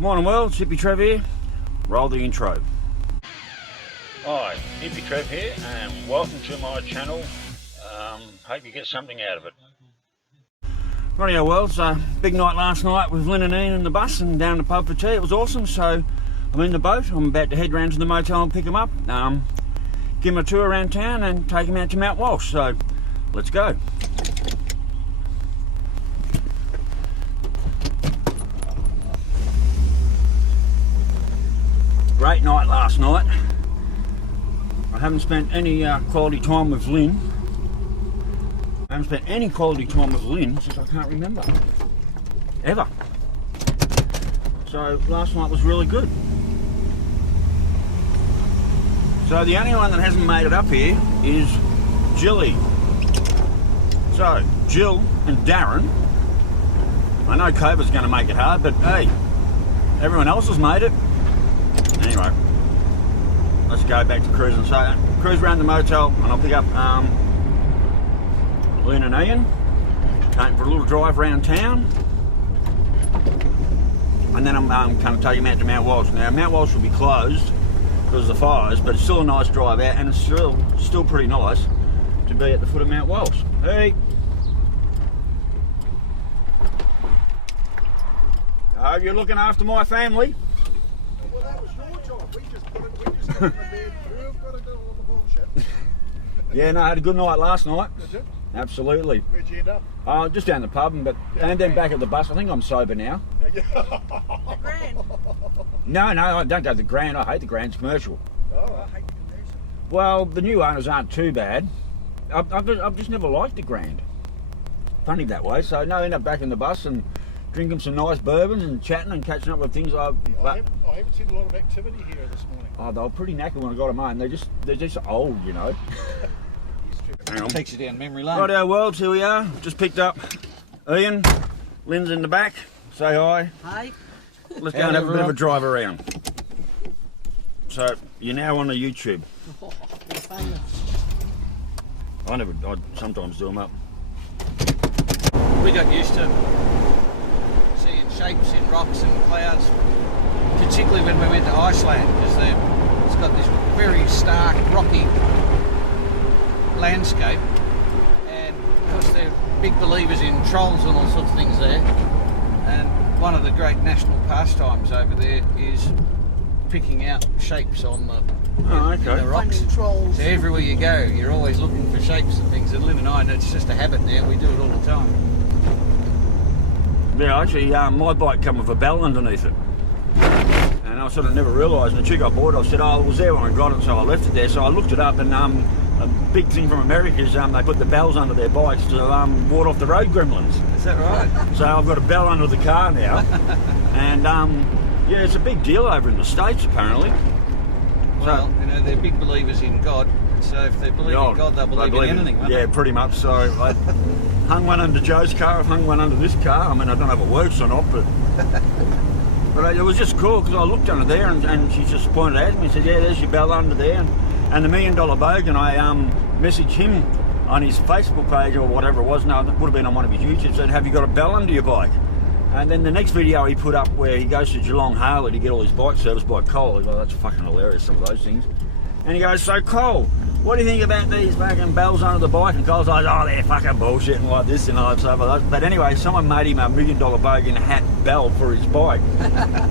Morning world, Hippy Trev here. Roll the intro. Hi, Hippy Trev here and welcome to my channel. Hope you get something out of it. Rightio world, so big night last night with Lynn and Ian in the bus and down the pub for tea. It was awesome, so I'm in the boat. I'm about to head round to the motel and pick them up. Give them a tour around town and take them out to Mt Walsh, so let's go. Great night last night. I haven't spent any quality time with Lynn. I haven't spent any quality time with Lynn since I can't remember. Ever. So last night was really good. So the only one that hasn't made it up here is Jilly. So Jill and Darren. I know COVID's going to make it hard, but hey, everyone else has made it. Anyway, let's go back to cruising. So cruise around the motel and I'll pick up Lynn and Ian, take for a little drive around town, and then I'm going to take them out to Mt Walsh. Now Mt Walsh will be closed because of the fires, but it's still a nice drive out, and it's still pretty nice to be at the foot of Mt Walsh. Hey! I hope you're looking after my family. Well, that was your job. We just got a bed through. We've got to do all the bullshit. Yeah, no, I had a good night last night. Did you? Absolutely. Where'd you end up? Just down the pub, and then back at the bus. I think I'm sober now. The Grand. No, I don't go to the Grand. I hate the Grand. It's commercial. Oh, I hate commercial. Well, the new owners aren't too bad. I've just never liked the Grand. Funny that way. So no, I end up back in the bus and drinking some nice bourbons and chatting and catching up with things. I haven't seen a lot of activity here this morning. Oh, they were pretty knackered when I got them home. They're just old, you know. Hang on. Takes you down memory lane. Right, our worlds, here we are. Just picked up Ian. Lynn's in the back. Say hi. Hi. Let's go and have a bit of a drive around. So you're now on the YouTube. Oh, you're famous. I sometimes do them up. We got used to seeing shapes in rocks and clouds, particularly when we went to Iceland, because it's got this very stark, rocky landscape, and of course they're big believers in trolls and all sorts of things there, and one of the great national pastimes over there is picking out shapes on the rocks. Finding trolls. So everywhere you go, you're always looking for shapes and things, and Lynn and I, and it's just a habit now, we do it all the time. Yeah, actually, my bike come with a bell underneath it, and I sort of never realised. And the chick I bought, I said, "Oh, it was there when I got it," so I left it there. So I looked it up, and a big thing from America is they put the bells under their bikes to ward off the road gremlins. Is that right? So I've got a bell under the car now, and yeah, it's a big deal over in the States apparently. Well, you know, they're big believers in God, so if they believe in God, they'll believe in anything, won't yeah, they? pretty much. So I hung one under Joe's car, I've hung one under this car. I mean, I don't know if it works or not, but it was just cool because I looked under there and she just pointed out to me and said, "Yeah, there's your bell under there." And the $1 Million Bogan, I messaged him on his Facebook page or whatever it was. No, it would have been on one of his YouTube. Said, "Have you got a bell under your bike?" And then the next video he put up where he goes to Geelong Harley to get all his bikes serviced by Cole. He goes, "That's fucking hilarious, some of those things." And he goes, "So Cole, what do you think about these fucking bells under the bike?" And Cole's like, "Oh, they're fucking bullshit and like this and like so." But anyway, someone made him a $1 Million Bogan hat bell for his bike.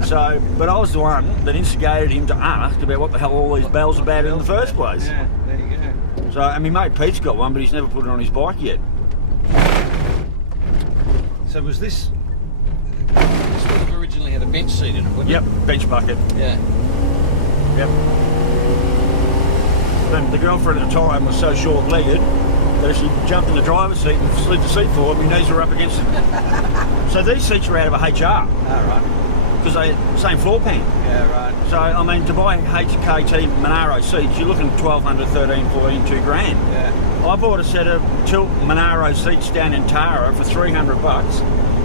So, but I was the one that instigated him to ask about what the hell all these bells are about in the first place. Yeah, there you go. So, and my mate Pete's got one, but he's never put it on his bike yet. So was this would have originally had a bench seat in it, wouldn't Yep, it? bench bucket. Yeah. Yep. Then the girlfriend at the time was so short-legged that she jumped in the driver's seat and slid the seat forward. My knees were up against it. So these seats are out of a HR All right. because they same floor pan. Yeah, right. So I mean, to buy HKT Monaro seats, you're looking 1,200, 13, 14, $2 grand. Yeah. I bought a set of tilt Monaro seats down in Tara for $300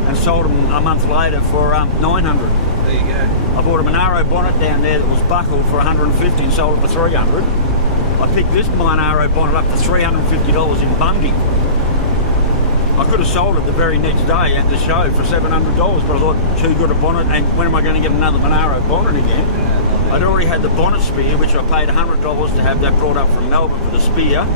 and sold them a month later for $900. There you go. I bought a Monaro bonnet down there that was buckled for $150 and sold it for $300. I picked this Monaro bonnet up for $350 in Bundy. I could have sold it the very next day at the show for $700, but I thought too good a bonnet, and when am I going to get another Monaro bonnet again? I'd already had the bonnet spear, which I paid $100 to have that brought up from Melbourne for the spear,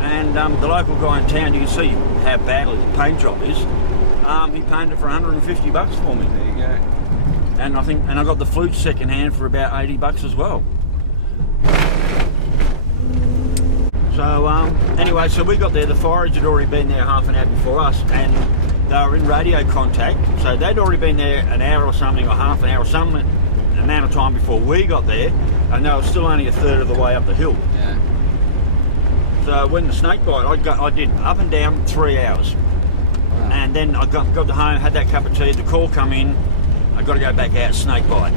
and the local guy in town, you can see how badly the paint job is. He painted it for $150 for me. There you go. And I got the flute second hand for about $80 as well. So anyway, so we got there. The forage had already been there half an hour before us, and they were in radio contact. So they'd already been there an hour or something, or half an hour, or some amount of time before we got there, and they were still only a third of the way up the hill. Yeah. So when the snake bite, I did up and down 3 hours, and then I got to home, had that cup of tea. The call come in. I got to go back out, snake bite.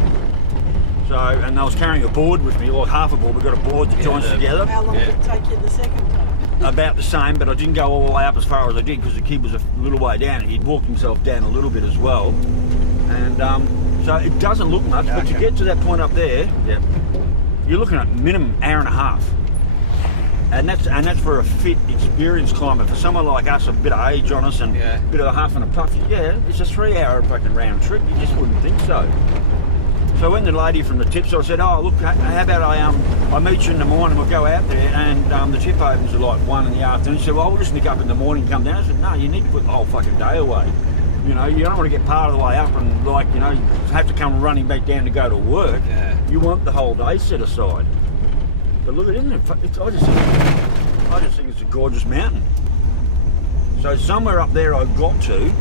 So, and I was carrying a board with me, like half a board. We got a board that joins together. How long did it take you the second time? About the same, but I didn't go all the way up as far as I did because the kid was a little way down. He'd walked himself down a little bit as well, and so it doesn't look much. But to get to that point up there, you're looking at minimum hour and a half, and that's for a fit, experienced climber. For someone like us, a bit of age on us and a bit of a huff and a puff, it's a 3 hour fucking round trip. You just wouldn't think so. So when the lady from the tips, I said, oh look, how about I meet you in the morning, we'll go out there, and the tip opens at like 1 in the afternoon. She said, well, we'll just nick up in the morning, come down. I said, no, you need to put the whole fucking day away. You know, you don't want to get part of the way up and like, you know, have to come running back down to go to work. Yeah. You want the whole day set aside. But look at it, isn't it? I just think it's a gorgeous mountain. So somewhere up there I got to.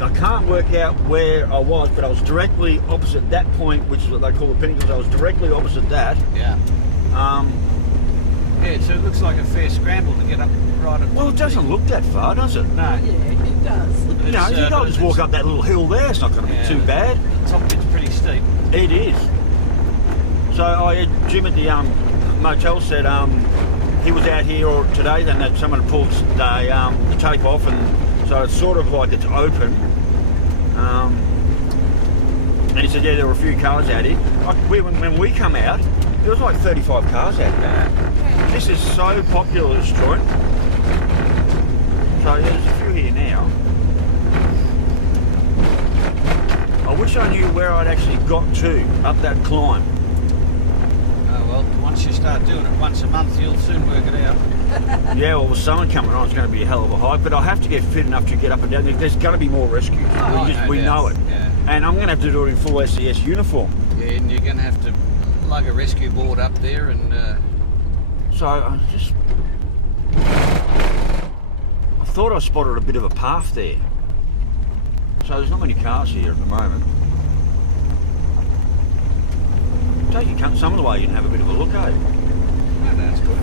I can't work out where I was, but I was directly opposite that point, which is what they call the pinnacles. I was directly opposite that. Yeah. Yeah, so it looks like a fair scramble to get up right at. Well, it doesn't look that far, does it? No. Yeah, it does. You know, you don't just walk up that little hill there. It's not going to be too bad. The top bit's pretty steep. It is. So I had Jim at the motel said he was out here today, then that someone had pulled the tape off, and so it's sort of like it's open. And he said, yeah, there were a few cars out here. When we come out, there was like 35 cars out there. This is so popular, this joint. So yeah, there's a few here now. I wish I knew where I'd actually got to up that climb. Oh well, once you start doing it once a month, you'll soon work it out. Yeah, well, with summer coming on, it's going to be a hell of a hike, but I'll have to get fit enough to get up and down. There's going to be more rescues. We know it. Yeah. And I'm going to have to do it in full SES uniform. Yeah, and you're going to have to lug a rescue board up there and... So I thought I spotted a bit of a path there. So there's not many cars here at the moment. Take you some of the way, you can have a bit of a look, eh? No, that's good.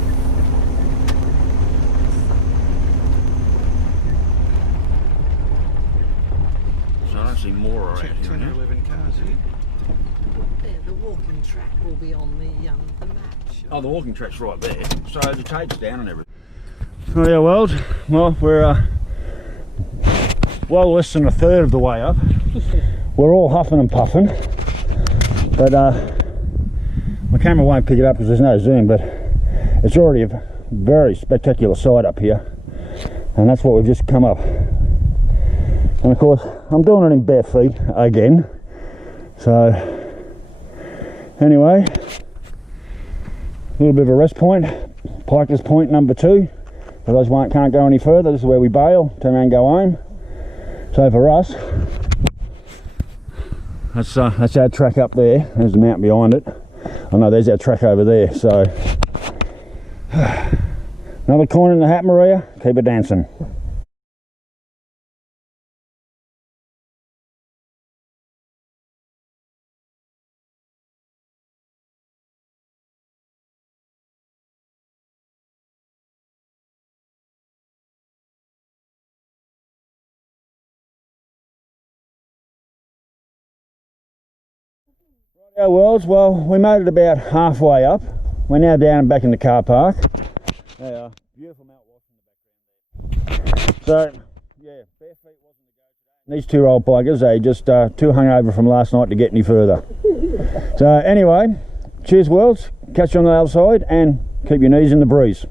So I don't see more around here 10 or now. 11 cars here. There, the walking track will be on the map. Sure. Oh, the walking track's right there. So the tape's down and everything. Oh yeah, well, we're well less than a third of the way up. We're all huffing and puffing, but my camera won't pick it up because there's no zoom, but it's already a very spectacular sight up here, and that's what we've just come up. And of course, I'm doing it in bare feet again. So anyway, a little bit of a rest point, Piker's Point number 2. For those who can't go any further, this is where we bail, turn around and go home. So for us, that's our track up there. There's the mountain behind it. Oh no, there's our track over there. So another coin in the hat, Maria. Keep it dancing. Our worlds, well, we made it about halfway up. We're now down and back in the car park. There are beautiful Mt Walsh in the background there. So, yeah, bare feet wasn't the go today. These two old bikers, they just too hungover from last night to get any further. So anyway, cheers worlds, catch you on the other side and keep your knees in the breeze.